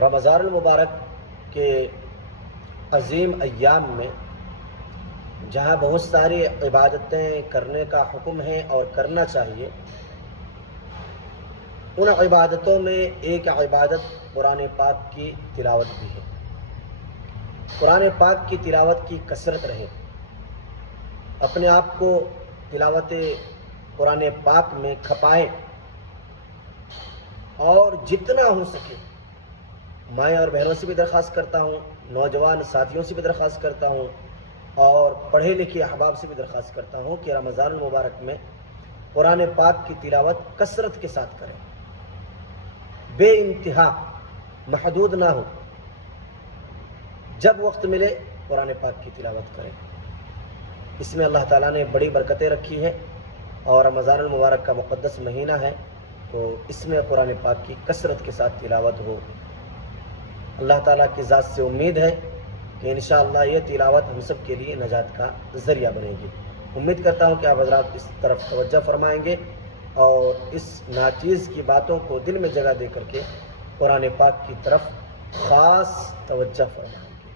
رمضان المبارک کے عظیم ایام میں جہاں بہت ساری عبادتیں کرنے کا حکم ہے اور کرنا چاہیے، ان عبادتوں میں ایک عبادت قرآن پاک کی تلاوت بھی ہے۔ قرآن پاک کی تلاوت کی کثرت رہے، اپنے آپ کو تلاوت قرآن پاک میں کھپائیں، اور جتنا ہو سکے مائیں اور بہنوں سے بھی درخواست کرتا ہوں، نوجوان ساتھیوں سے بھی درخواست کرتا ہوں، اور پڑھے لکھے احباب سے بھی درخواست کرتا ہوں کہ رمضان المبارک میں قرآن پاک کی تلاوت کثرت کے ساتھ کریں، بے انتہا، محدود نہ ہو، جب وقت ملے قرآن پاک کی تلاوت کریں۔ اس میں اللہ تعالیٰ نے بڑی برکتیں رکھی ہیں، اور رمضان المبارک کا مقدس مہینہ ہے، تو اس میں قرآن پاک کی کثرت کے ساتھ تلاوت ہو۔ اللہ تعالیٰ کی ذات سے امید ہے کہ انشاءاللہ یہ تلاوت ہم سب کے لیے نجات کا ذریعہ بنے گی۔ امید کرتا ہوں کہ آپ حضرات اس طرف توجہ فرمائیں گے اور اس ناچیز کی باتوں کو دل میں جگہ دے کر کے قرآن پاک کی طرف خاص توجہ فرمائیں گے۔